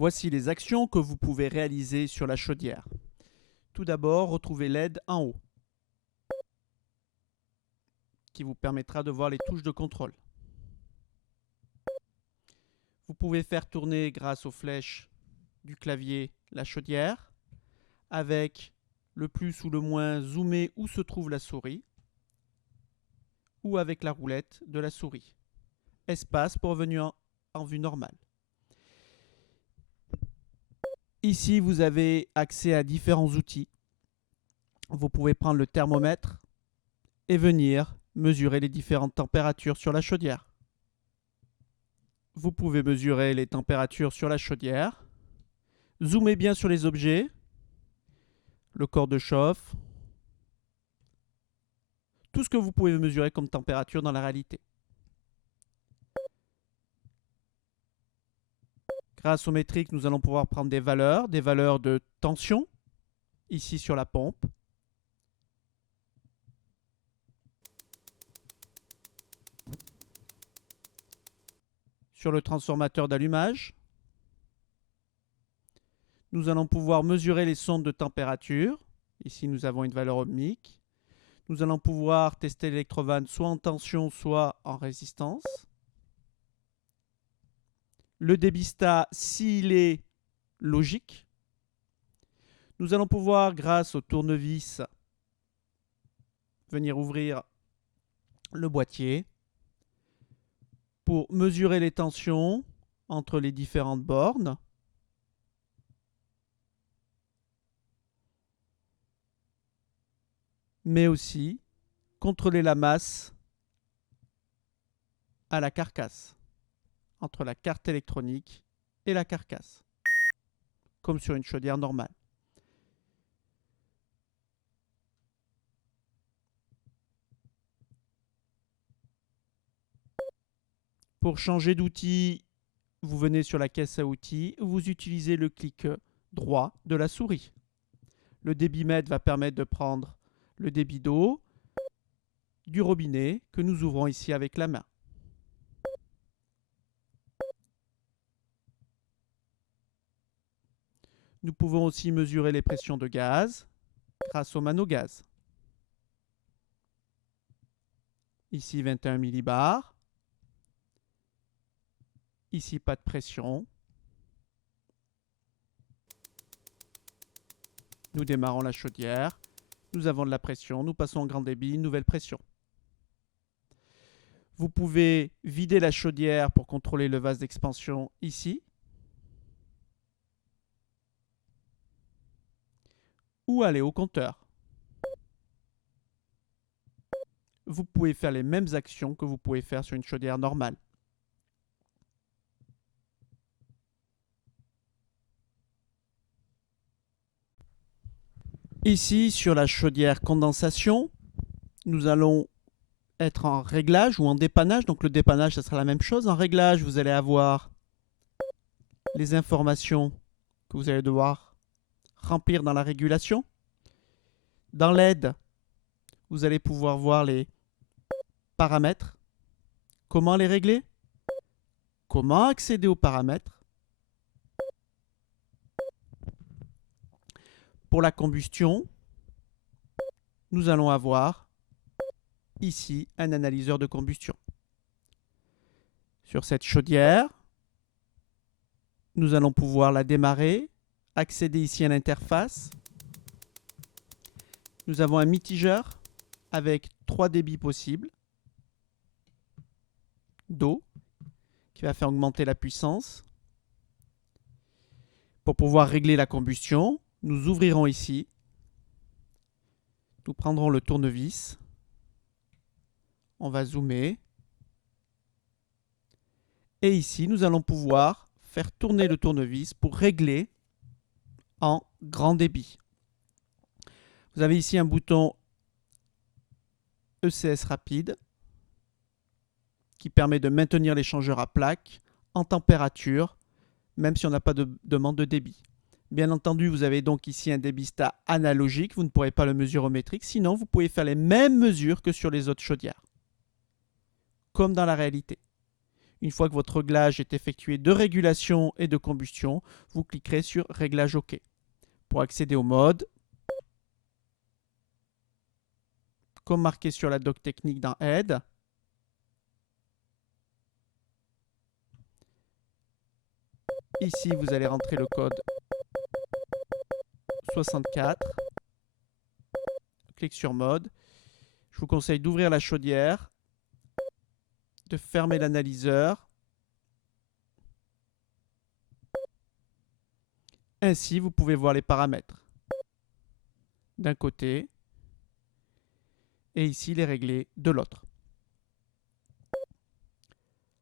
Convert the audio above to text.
Voici les actions que vous pouvez réaliser sur la chaudière. Tout d'abord, retrouvez l'aide en haut, qui vous permettra de voir les touches de contrôle. Vous pouvez faire tourner grâce aux flèches du clavier la chaudière, avec le plus ou le moins zoomé où se trouve la souris, ou avec la roulette de la souris. Espace pour revenir en vue normale. Ici, vous avez accès à différents outils. Vous pouvez prendre le thermomètre et venir mesurer les différentes températures sur la chaudière. Vous pouvez mesurer les températures sur la chaudière. Zoomez bien sur les objets, le corps de chauffe, tout ce que vous pouvez mesurer comme température dans la réalité. Grâce au métrique, nous allons pouvoir prendre des valeurs de tension, ici sur la pompe. Sur le transformateur d'allumage. Nous allons pouvoir mesurer les sondes de température. Ici, nous avons une valeur ohmique. Nous allons pouvoir tester l'électrovanne soit en tension, soit en résistance. Le débistat, s'il est logique. Nous allons pouvoir, grâce au tournevis, venir ouvrir le boîtier pour mesurer les tensions entre les différentes bornes. Mais aussi contrôler la masse à la carcasse, entre la carte électronique et la carcasse, comme sur une chaudière normale. Pour changer d'outil, vous venez sur la caisse à outils, vous utilisez le clic droit de la souris. Le débitmètre va permettre de prendre le débit d'eau du robinet que nous ouvrons ici avec la main. Nous pouvons aussi mesurer les pressions de gaz grâce au manogaz. Ici 21 millibars. Ici pas de pression. Nous démarrons la chaudière. Nous avons de la pression. Nous passons en grand débit, nouvelle pression. Vous pouvez vider la chaudière pour contrôler le vase d'expansion ici. Ou aller au compteur. Vous pouvez faire les mêmes actions que vous pouvez faire sur une chaudière normale. Ici, sur la chaudière condensation, nous allons être en réglage ou en dépannage. Donc le dépannage, ça sera la même chose. En réglage, vous allez avoir les informations que vous allez devoir remplir dans la régulation. Dans l'aide, vous allez pouvoir voir les paramètres. Comment les régler? Comment accéder aux paramètres? Pour la combustion, nous allons avoir ici un analyseur de combustion. Sur cette chaudière, nous allons pouvoir la démarrer, accéder ici à l'interface. Nous avons un mitigeur avec 3 débits possibles d'eau qui va faire augmenter la puissance. Pour pouvoir régler la combustion, nous ouvrirons ici. Nous prendrons le tournevis. On va zoomer. Et ici, nous allons pouvoir faire tourner le tournevis pour régler en grand débit. Vous avez ici un bouton ECS rapide qui permet de maintenir l'échangeur à plaque en température, même si on n'a pas de demande de débit. Bien entendu, vous avez donc ici un débistat analogique, vous ne pourrez pas le mesurer au métrique, sinon vous pouvez faire les mêmes mesures que sur les autres chaudières, comme dans la réalité. Une fois que votre réglage est effectué de régulation et de combustion, vous cliquerez sur Réglage OK. Pour accéder au mode, comme marqué sur la doc technique dans Aide, ici vous allez rentrer le code 64. Clique sur mode. Je vous conseille d'ouvrir la chaudière, de fermer l'analyseur. Ainsi, vous pouvez voir les paramètres d'un côté et ici les régler de l'autre.